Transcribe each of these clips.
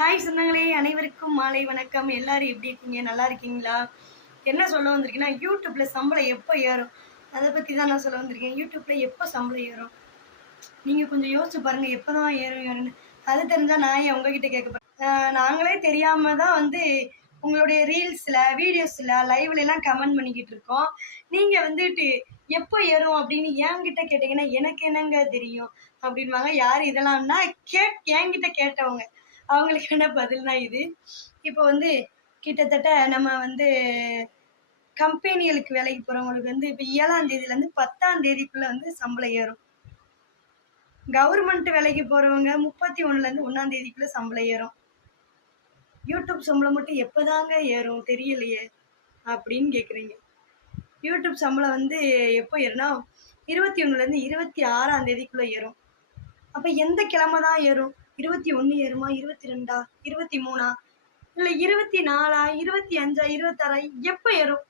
Hi சொந்தங்களே, அனைவருக்கும் மாலை வணக்கம். எல்லாரும் எப்படி இருக்கீங்க? நல்லா இருக்கீங்களா? என்ன சொல்ல வந்திருக்கேன்னா, யூடியூப்ல சம்பளம் எப்போ ஏறும்? அதை பற்றி தான் நான் சொல்ல வந்திருக்கேன். யூடியூப்ல எப்போ சம்பளம் ஏறும்? நீங்கள் கொஞ்சம் யோசிச்சு பாருங்க, எப்போ தான் ஏறும்னு. அது தெரிஞ்சால் நான் ஏன் உங்ககிட்ட கேட்க போகிறேன்? நாங்களே தெரியாமல் தான் உங்களுடைய ரீல்ஸில், வீடியோஸில், லைவ்லாம் கமெண்ட் பண்ணிக்கிட்டு இருக்கோம். நீங்கள் எப்போ ஏறும் அப்படின்னு என்கிட்ட கேட்டிங்கன்னா, எனக்கு என்னங்க தெரியும் அப்படின்வாங்க. யார் இதெல்லாம்னா என்கிட்ட கேட்டவங்க, அவங்களுக்கான பதில் தான் இது. இப்போ கிட்டத்தட்ட நம்ம கம்பெனிகளுக்கு வேலைக்கு போகிறவங்களுக்கு இப்போ 7ஆம் தேதியிலேருந்து 10ஆம் தேதிக்குள்ளே சம்பளம் ஏறும். கவர்மெண்ட் வேலைக்கு போகிறவங்க 31லேருந்து 1ஆம் தேதிக்குள்ளே சம்பளம் ஏறும். யூடியூப் சம்பளம் மட்டும் எப்போதாங்க ஏறும் தெரியலையே அப்படின்னு கேட்குறீங்க. யூடியூப் சம்பளம் எப்போ ஏறும்னா 21லேருந்து 26ஆம் தேதிக்குள்ளே ஏறும். அப்போ எந்த கிழமை தான் ஏறும்? 21 ஏறுமா, 22ஆ, 23ஆ, இல்லை 24ஆ, 25ஆ, 26ஆ, எப்போ ஏறும்?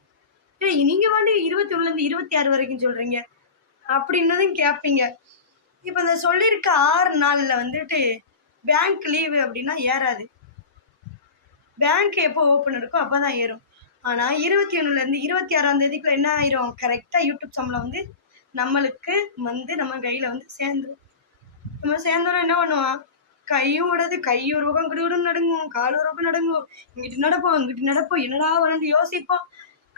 நீங்கள் 21லேருந்து 26 வரைக்கும் சொல்கிறீங்க அப்படின்னதும் கேட்பீங்க. இப்போ இந்த சொல்லியிருக்க 6 நாளில் பேங்க் லீவு அப்படின்னா ஏறாது. பேங்க் எப்போ ஓப்பன் இருக்கோ அப்போ தான் ஏறும். ஆனால் 21லேருந்து 26ஆம் தேதிக்குள்ளே என்ன ஆயிரும்? கரெக்டாக யூடியூப் சம்பளம் நம்மளுக்கு நம்ம கையில் சேர்ந்துடும். நம்ம சேர்ந்தோம் என்ன பண்ணுவான்? கையும் விடாது, கை ஒரு பக்கம் கிடுகிடும் நடுங்கும், கால் ஒரு பக்கம் நடுங்கும், இங்கிட்டு நடப்போம் இங்கிட்டு நடப்போம், என்னடா வரண்டு யோசிப்போம்.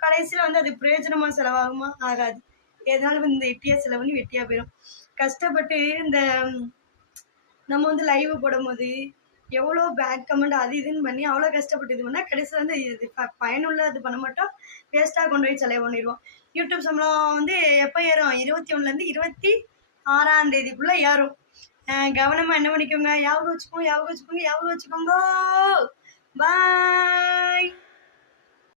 கடைசியில் அது பிரயோஜனமாக செலவாகுமா? ஆகாது. எதனாலும் இந்த வெட்டியாக செலவு பண்ணி வெட்டியாக போயிடும். கஷ்டப்பட்டு இந்த நம்ம லைவ் போடும்போது எவ்வளோ பேட் கமெண்ட் அது இதுன்னு பண்ணி அவ்வளோ கஷ்டப்பட்டு இது பண்ணால் கடைசியில் இது பயனுள்ள இது பண்ண மாட்டோம், வேஸ்ட்டாக கொண்டு போய் செலவு பண்ணிடுவோம். யூடியூப் சம்பளம் எப்போ ஏறும்? 21லேருந்து 26ஆம் தேதிக்குள்ளே ஏறும். கவனமாக என்ன பண்ணிக்கோங்க, ஞாபகம் வச்சுக்கோங்க. பாய்.